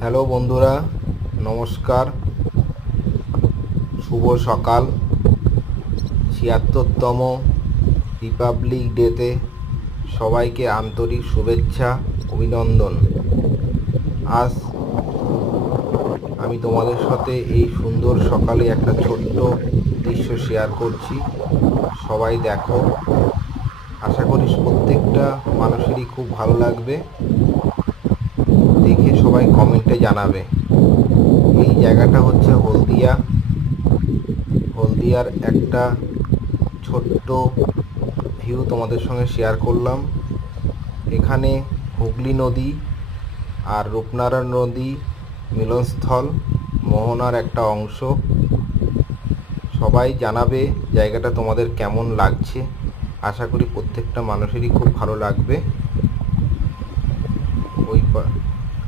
Hello বন্ধুরা, নমস্কার। শুভ সকাল। ৭৬তম রিপাবলিক ডেতে সবাইকে আন্তরিক শুভেচ্ছা, অভিনন্দন। আজ আমি তোমাদের সাথে এই সুন্দর সকালে একটা ছোট্ট দৃশ্য শেয়ার করছি। সবাই দেখো, আশা করি প্রত্যেকটা মানুষেরই খুব ভালো লাগবে। দেখে সবাই কমেন্টে জানাবে। এই জায়গাটা হচ্ছে হলদিয়ার একটা ছোট্ট ভিউ তোমাদের সঙ্গে শেয়ার করলাম। এখানে হুগলি নদী আর রূপনারায়ণ নদী মিলনস্থল, মোহনার একটা অংশ। সবাই জানাবে জায়গাটা তোমাদের কেমন লাগছে। আশা করি প্রত্যেকটা মানুষেরই খুব ভালো লাগবে।